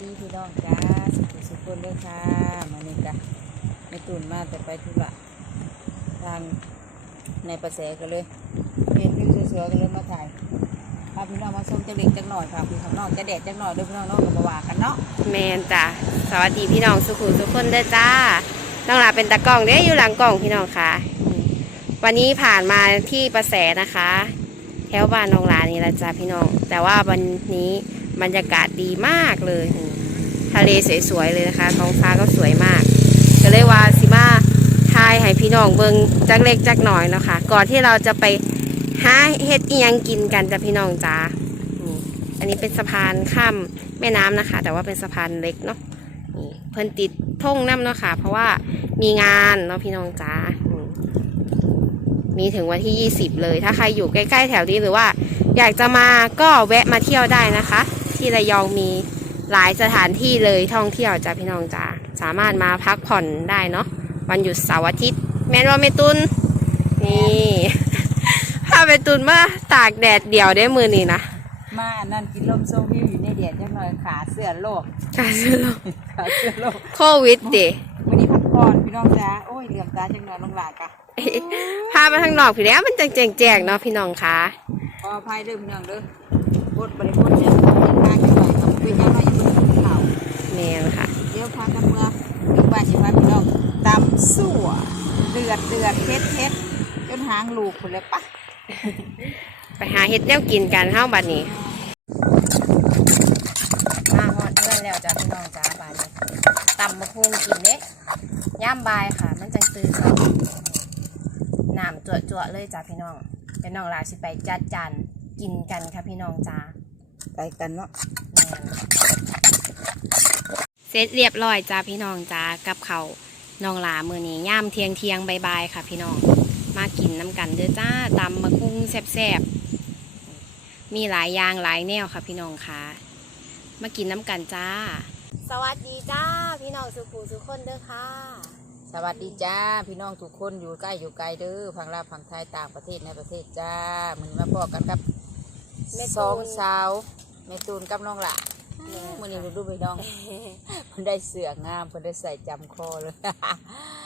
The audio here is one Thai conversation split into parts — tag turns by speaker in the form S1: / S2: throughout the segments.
S1: ดีพี่น้องจ้าสุขสุขคนด้วยค่ะมานี่จ้ะไม่ตุนมากแต่ไปธุระทางในประแสกันเลยเรียนวิวสวยๆกันเลยมาถ่ายพาพี่น้องมาชมเจ้าเล็กจังหน่อยค่ะพี่ข้างนอกจะแดดจังหน่อยด้วยพี่น้องเนาะกับมาว่ากันเนาะ
S2: แมนจ้ะสวัสดีพี่น้องสุขุมทุกคนเด้อจ้าน้องลาเป็นตากล้องเด้อยู่หลังกล้องพี่น้องค่ะ วันนี้ผ่านมาที่ประแสนะคะ แถวบ้านน้องลานี่แหละจ้าพี่น้อง แต่ว่าวันนี้บรรยากาศดีมากเลย ทะเลสวยๆเลยนะคะท้องฟ้าก็สวยมาก ก็เลยว่าสิมาทายให้พี่น้องเบิงจักเล็กจักหน่อยเนาะคะก่อนที่เราจะไปหาเฮ็ดอียังกินกันจ้ะพี่น้องจ้าอันนี้เป็นสะพานข้ามแม่น้ำนะคะ แต่ว่าเป็นสะพานเล็กเนาะนี่เพิ่นติดธงน้ำเนาะค่ะ เพราะว่ามีงานเนาะพี่น้องจ้ามมีถึงวันที่ 20 เลย ถ้าใครอยู่ใกล้ ๆ แถวนี้หรือว่า อยากจะมาก็แวะมาเที่ยวได้นะคะ ที่ระยองมี หลายสถานที่เลยท่องเที่ยวจ้ะพี่น้องจ้าสามารถมาพักผ่อนได้เนาะวันหยุดเสาร์อาทิตย์ แม่นว่าเมตุนนี่พาไปตุนมาตากแดดเดี่ยวได้มือนี่นะ
S1: มาอันนั่นกินลมโซวิวอยู่ในแดดจังหน่อยขาเสื้อโลก
S2: ค่ะซื้อโลก
S1: ขาเสื้อโลก
S2: โควิดเด
S1: วันนี้พักผ่อนพี่น้องจ้าโอ้ยเหลื่อมตาจังหน่อยลงหลากะ
S2: พาไปทางนอกพี่แล้วมันจังแจงๆเนาะพี่น้องคะ
S1: ขออภัยเด้อพี่น้องเด้อบดบริบทเนี่ยท
S2: ม่นค่ะ
S1: เดี๋ยวพากันเมื่อถึงบ้านสิพาพี่น้องตำสั่วเดือดเดือดเผ็ดเผ็ดจนหางลูกคนเลยปะ
S2: ไปหาเฮ็ดแนวกินกันเฮ้าบัดนี้มาฮอดเพื่อนแล้วจ้ะพี่น้องจ้าบานนี้ตำมะพุงกินเด้ย่ามบายค่ะ มันจังตื่นเนาะน้ำจั่วๆเลยจ้ะพี่น้องเป็นน้องลาสิไปจัดจานกินกันค่ะพี่น้องจ้า
S1: ไปกันเนาะ
S2: แม่น เสร็จเรียบร้อยจ้าพี่น้องจ้ากับเขาวน้องหลามือนี้ย่ามเทียงเทียงบายบายค่ะ พี่น้องมากินน้ำกันเด้อจ้าตำมะกุ้งแซ่บๆมีหลายอย่างหลายแนวค่ะ พี่น้องค่ะมากินน้ำกันจ้า สวัสดีจ้า พี่น้องสุขูสุขคนเด้อค่ะ
S1: สวัสดีจ้า พี่น้องทุกคนอยู่ใกล้อยู่ไกลเด้อพังลาวพังไทยต่างประเทศในประเทศจ้า มันมาพอกันกับ
S2: แม่ตูน
S1: สองสาวแม่ตูนกับน้องหละ มื่อนี้ดูดูพี่น้องเพิ่นได้เสืองามเพิ่นได้ใส่จำคอเลย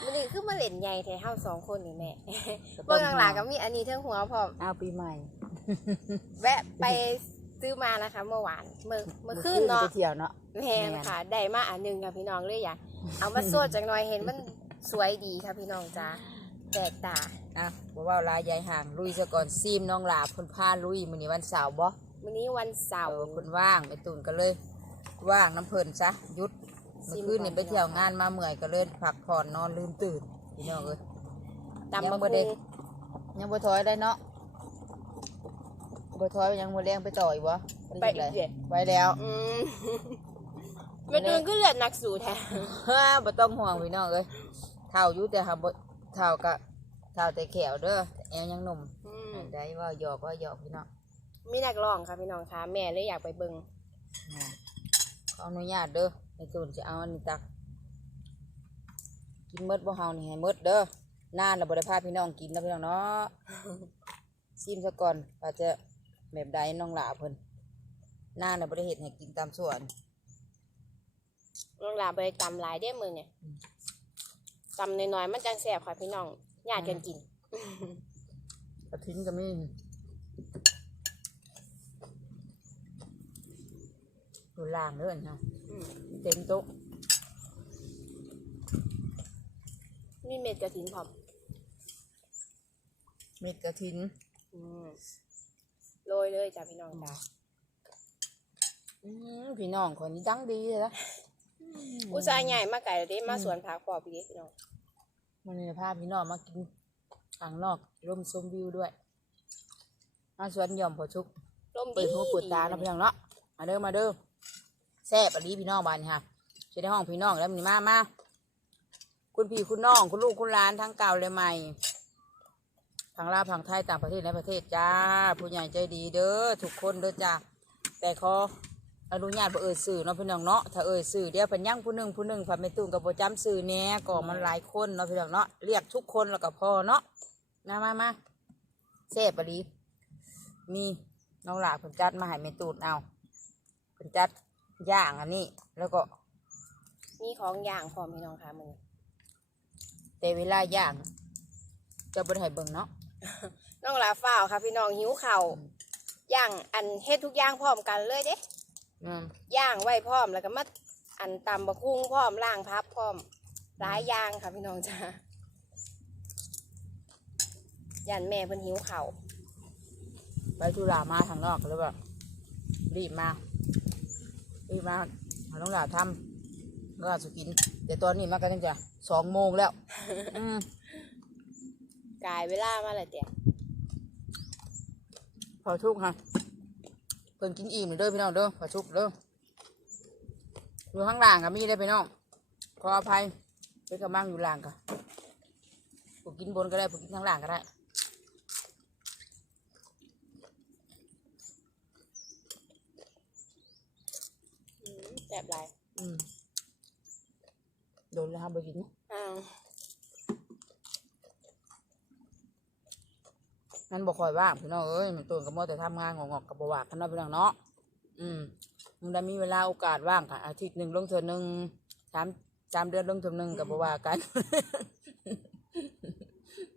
S2: วันนี้คือมาเล่นใหญ่แท้เฮาสองคนนี่แม่
S1: ก็ต้
S2: เบื้
S1: อ
S2: องหลังๆก็มีอันนี้เทั้งหัวพร้อม
S1: เอาปีใหม่
S2: แวะไปซื้อมานะคะ เมื่อวานเมื่อเมื่อคืนเนาะ
S1: ไปเที่ยวเนาะ
S2: แพงค่ะได้มาอันหนึงค่ะพี่น้องเลยอยากเอามาสวดจังหน่อยเห็นมันสวยดีค่ะพี่น้องจ้าแตกตา
S1: อะบอกว่าลายยายห่างลุยซะก่อนซีมน้องหลาเพิ่นพาลุยมื้อนี้วันเสาร์บ่
S2: วันนี้วันเสา
S1: เอ
S2: ร์
S1: อเพิ่นว่างแม่ตูนก็เลย ว่างน้ำเพิ่นซะหยุด
S2: ซิ
S1: เมื่อ
S2: ม
S1: คืนนี่
S2: ก่อน
S1: ไปเที่ยวงานมาเมื่อยก็เลยพักผ่อนนอนลืมตื่นพี่น้องเอ้ย
S2: ตำ
S1: ยั
S2: มะ
S1: งบ่
S2: พุ
S1: ได้
S2: ง
S1: ยังบ่ถอยได้เนาะบ่ถอยยังบ่แรงไปต่ออีกบ่
S2: ไปอีกเดี๋ยว
S1: ไปแล้ว
S2: อืมมาดูก็เลือดนักสู่แท้
S1: ฮ่าบ่ต้องห่วงพี่น้องเอ้ยเท่าอยู่แต่หาบ่เท่าก็เท่าแต่แขวเด้อแต่แอวยังหนุ่ม
S2: อืม
S1: อันใดว่าหยอกว่าหยอกพี่น้อง
S2: มีนักร้องค่ะพี่น้องคะแม่เลยอยากไปเบิ่ง
S1: นะขออนุญาตเด้อในตูนจะเอาอันนี้ตัก กินหมดบ่เฮานี่ให้หมดเด้อนานแล้วบ่ได้พาพี่น้องกินนะพี่น้องเนาะซิมซะก่อนว่าจะแบบใดน้องหลาเพิ่นนานแล้วบ่ได้เฮ็ดให้กินตามส่วน
S2: น้องหลาไปตำหลายเด้อมือเนี่ย
S1: อืม
S2: ตำน้อยๆมันจังแซ่บค่ะพี่น้องญาติกันกิน
S1: กระทิ้นก็มี อยู่ล่างเด้อเนาะ
S2: อืม
S1: เต็มโต๊ะ
S2: มีเม็ดกระถินพร้อม
S1: เม็ดกระทิ้น
S2: อืมโรยเลยจ้ะพี่น้องจ้า
S1: อืมพี่น้องคนนี้ดังดีเลยนะ
S2: อุตส่าห์ใหญ่มาไก่เลยเด้มาสวนผักปอพี่เด้พี่น้อง
S1: มันนี่พาพี่น้องมากินข้างนอกร่มชมวิวด้วยมาสวนหย่อมพอชุก
S2: ลมดี
S1: เปิดหูเปิดตาแล้วพี่น้องเนาะมาเด้อมาเด้อแซ่บอันนี้พี่น้องบ้านนี่ค่ะจะได้ห้องพี่น้องแล้วมันมามาคุณพี่คุณน้องคุณลูกคุณหลานทั้งเก่าและใหม่ทางลาวทางไทยต่างประเทศในประเทศจ้า ผู้ใหญ่ใจดีเด้อทุกคนเด้อจ้าแต่ขออนุญาตบ่เอ่ยสื่อเนาะพี่น้องเนาะถ้าเอ่ยสื่อเดี๋ยวเป็นยั่งผู้หนึ่งผู้หนึ่งผัดไม่ตุ้งกับโบจำสื่อแหน่ก่อมันหลายคนเนาะพี่น้องเนาะเรียกทุกคนแล้วก็พอเนาะมามามาแซ่บอันนี้มีน้องหลาเพิ่นจัดมาให้แม่ตูนเอาเพิ่นจัด ย่างอันนี้ แล้วก็
S2: มีของอย่างพร้อมพี่น้องค่ะมือ
S1: แต่เวลาย่างจะบ่ได้ให้เบิ่งเนาะ
S2: น้องหลาฝ้าวค่ะ พี่น้องหิวเข่าวย่างอันเฮ็ดทุกอย่างพร้อมกันเลยเด้
S1: อืม
S2: ย่างไว้พร้อมแล้วก็มาอันตำบะคุ้งพร้อมล่างพับพร้อมหลายอย่างค่ะพี่น้องจ้ายันแม่เพิ่นหิวเข่าว
S1: ไปธุระมาทางนอกก็เลยแบบรีบมา รีบมาเอาน้องหลาทำก็สุกิน แต่ตอนนี้มันก็ตั้งจะสองโมงแล้ว อืม
S2: กายเวลามาเลยเตี่ย
S1: พอทุกข์ฮะเพิ่นกินอิ่มเลยเด้อพี่น้องเด้อพอทุกข์เด้ออยู่ข้างล่างก็มีได้อพี่น้องขออภัยไปกำลังอยู่ล่างก็ผมกินบนก็ได้ผมกินข้างล่างก็ได้
S2: อืมแซ่บหลาย
S1: อืมโดนแล้วครับไปกิน
S2: อ้าว
S1: นั่นบอกคอยว่างพี่น้องเอ้ยมันตื่นกับมอแต่ทำงานงอกๆกับบวากกันเนาะพี่น้องเนาะอืมมันได้มีเวลาโอกาสว่างค่ะ อาทิตย์หนึ่งลงเทือหนึ่งสามสามเดือนลงเทือหนึ่งกับบวากัน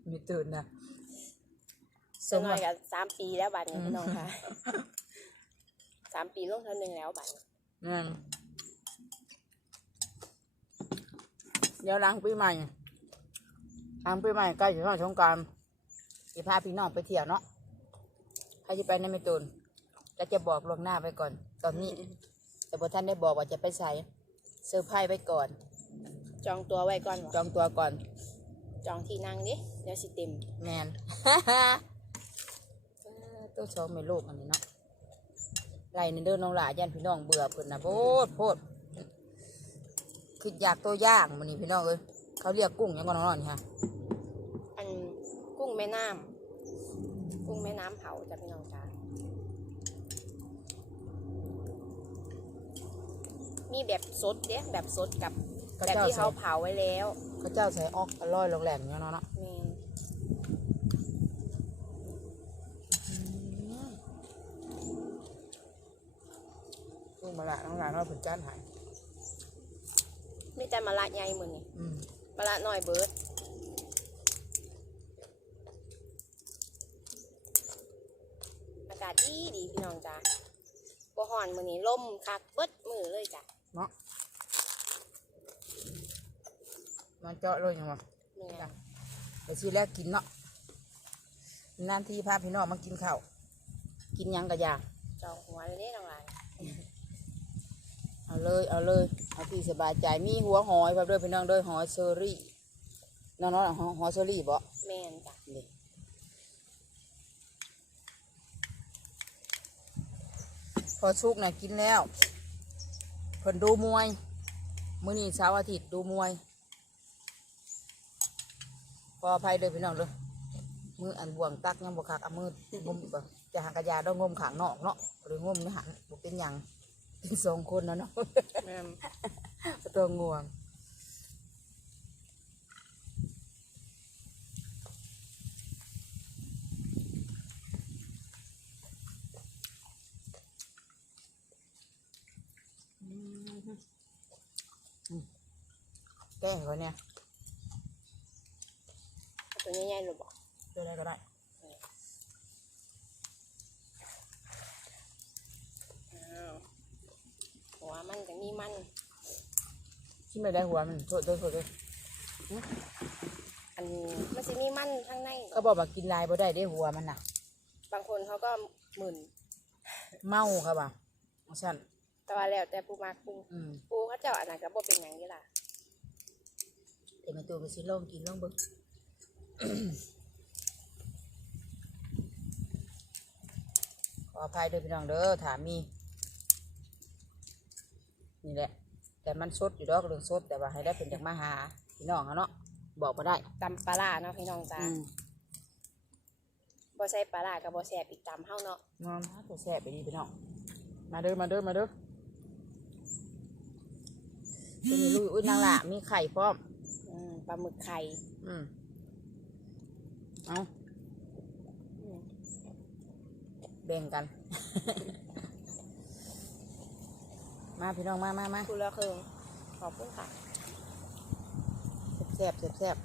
S1: มีตื่นนะ
S2: สน้อยกับสามปีแล้วบัดนี้พี่น้องค่ะสามปีลงเท่านึงแล้วบัดนี้
S1: นั่น เดี๋ยวหลังปีใหม่หลังปีใหม่ใกล้จะเข้าสงกรารจะพาพี่น้องไปเที่ยวเนาะใครจะไปในไม่ตูนก็จะบอกล่วงหน้าไปก่อน ตอนนี้ แต่พอท่านได้บอกว่าจะไปใส่เซอร์ไพรส์ไว้ก่อน
S2: จองตัวไว้ก่อน
S1: จ
S2: บ่
S1: องตัวก่อน
S2: จองที่นั่งดิเดี๋ยวสิเต็ม
S1: แมน ตัวชมไม่ลูกอันนี้เนาะไรในเดินน้องหลาย่านพี่น้องเบื่อเพิ่นนะโพดโพด คิดอยากตัวย่างมันนี่พี่น้องเอ้ยเขาเรียกกุ้งหยังก็น้องๆนี่ฮะ
S2: อันกุ้งแม่น้ำกุ้งแม่น้ำเผาจ้ะพี่น้องจ้ามีแบบสดเด้แบบสดกับ
S1: เขา
S2: แบบ
S1: เจ้า
S2: ที่
S1: ใส่
S2: เขาเผาไว้แล้ว
S1: เขาเจ้าใส่ออกอร่อยลงแหลมเนี่ยเนาะเนาะ
S2: แม่น
S1: กุ้งมาละน้องหลานเราะเพิ่นจ้านหาย
S2: มีแต่มะระใหญ่มือนี่
S1: อืม
S2: มะระน้อยเบิร์ดอากาศดีดีพี่น้องจ้าบ่ฮ้อนมือนี้ลมคักเบิดมือเลยจ้ะ
S1: เนาะมันเจาะเลยยังวะ
S2: แม่น
S1: เดี๋ยวทีแรกกินเนาะนานทีพาพี่น้องมากินข้าวกินหยังกะยา
S2: จองหัวเลยนี่น้องหลาน
S1: เอาเลยเอาเลยเอาที่สบายใจมีหัวหอยพร้อมด้วยพี่น้องด้วยหอยเชอรี่น้องๆหอยหอยเชอรี่บ่
S2: แม่นจ้ะ
S1: นี่พอชุกนะกินแล้วเพิ่นดูมวยมื้อนี้เช้าร์อาทิตย์ดูมวยพออภัยเลยพี่น้องเลยมืออันบ่วงตักยังบ่คักเอามืองมบ่จะหางกระยาต้องงมขางนอกเนาะหรืองมในหันบ่เป็นหยัง เป็นสองคนนะเนาะ
S2: แม่น
S1: ตัวง่วง แก้เขาเนี่ย
S2: เอาตัวใหญ่ๆเลยบอก
S1: ช่วยได้ก็ได้
S2: อ้าวหัว มันจะมีมัน
S1: ที่ไม่ได้หัวมันโทษโทษโทษโทษ
S2: อันมันจะมีมันข้างใน
S1: ก็บอกว่ากินลายบ่ได้ได้หัวมันน่ะ
S2: บางคนเขาก็หมื่น
S1: เมาครับว่ะฉัน
S2: แต่ว่าแล้วแต่ผู้มากผู้
S1: อืม
S2: ผู้เขาเจ้าอันนั้นก็บ่เป็นอย่างนี้ล่ะ
S1: แต่มาตัวไปสิลองกินลองเบิ่งขออภัยด้วยพี่น้องเด้อถามมี นี่แหละ แต่มันสดอยู่ดอกเรื่องสดแต่ว่าให้ได้เป็นจากมาหาพี่น้องเขาเนาะบอกมาได้
S2: ตำปลาร้าเนาะพี่น้องจ้า
S1: อืม
S2: บ่ใส่ปลาร้ากับบ่แซ่บอีกตำเฮาเนาะ
S1: นอนตัวแซ่บไปดีพี่น้องมาเด้อมาเด้อมาเด้อตัวนี้ลุยอุ้ยนางละมีไข่พร้อม
S2: อืมปลาหมึกไข่
S1: อืมเอา
S2: อืม
S1: แบ่งกัน มาพี่น้องมามามา
S2: คุณละเคืองขอบคุณค่ะ
S1: แซ่บแซ่บแซ่บ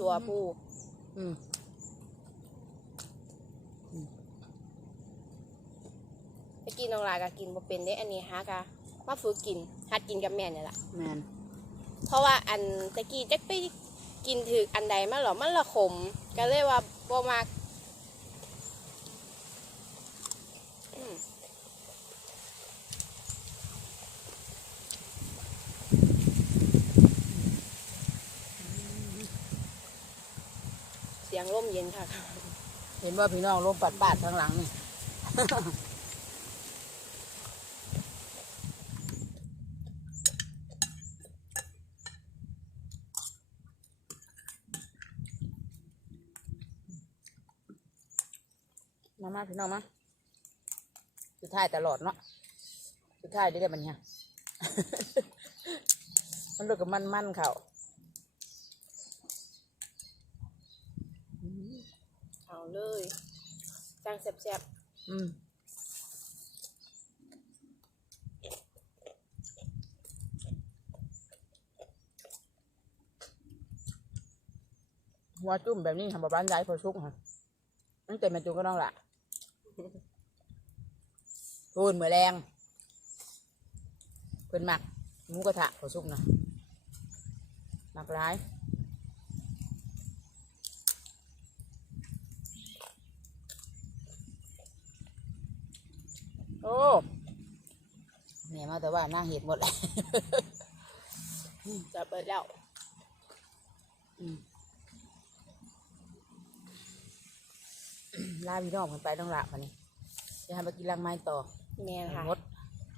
S2: ตัวผู้
S1: อืม
S2: ตะกี้น้องลาก็กินบ่เป็นได้อันนี้ฮะกะมาฝึกกินหัดกินกับแม่นี่แหละ
S1: แมน
S2: เพราะว่าอันตะกี้จักไปกินถืออันใดมาหรอมันละขม ก็เลยว่าบ่มักอืมเสียง ร่มเย็นค่ะ
S1: เห็นว่าพี่น้องลมปัดปาดข้างหลังนี่มามาพี่น้องมาสุดท้ายตลอดเนาะสุดท้ายได้ได้บันเนี่ยมันดูกับมันมันๆเขา
S2: เอาเลยจังแซ่บ
S1: อืมหัวจุ่มแบบนี้ทำแบบร้านยายพอชุกค่ะตั้งแต่แม่จุกก็ต้องละพูนเหมือแรงเพิ่นหมักหมูกระทะพอชุกนะหมักร้าย โอ้แม่มาแต่ว่านั่งเห็ดหมดเลย
S2: ๆจะเปิดแล้ว
S1: อืมลาพี่น้องกันไปต้องละวันนี้จะทำไปกินรังไม้ต่อ
S2: แม่นค่ะ
S1: หมด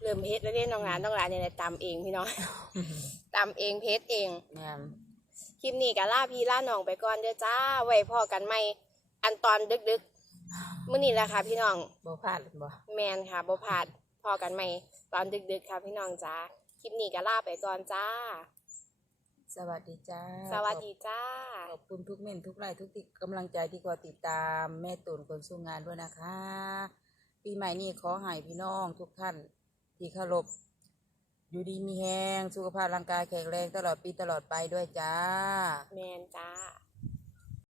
S2: เริ่มเพชรแล้วเล่นน้องร้านน้องร้านเนี่ยตำเองพี่น้องตำเองเพชรเอง
S1: แม่น
S2: คลิปนี้ก็ล่าพี่ล่าน้องไปก่อนเด้อจ้า ไว้พอกันใหม่อันตอนดึกๆ มื้อนี้แหละค่ะพี่น้อง
S1: บ่พลาดเลยบ่
S2: แมนค่ะบ่พลาดพอกันใหม่ตอนดึกๆค่ะพี่น้องจ้าคลิปนี้ก็ล่าไปก่อนจ้า
S1: สวัสดีจ้า
S2: สวัสดีจ้า
S1: ขอบคุณทุกเม่นทุกไลค์ทุกติกำลังใจที่คอยติดตามแม่ตูนคนสู้งานด้วยนะคะ ปีใหม่นี้ขอให้พี่น้องทุกท่านที่เคารพอยู่ดีมีแฮงสุขภาพร่างกายแข็งแรงตลอดปีตลอดไปด้วยจ้า
S2: แมนจ้า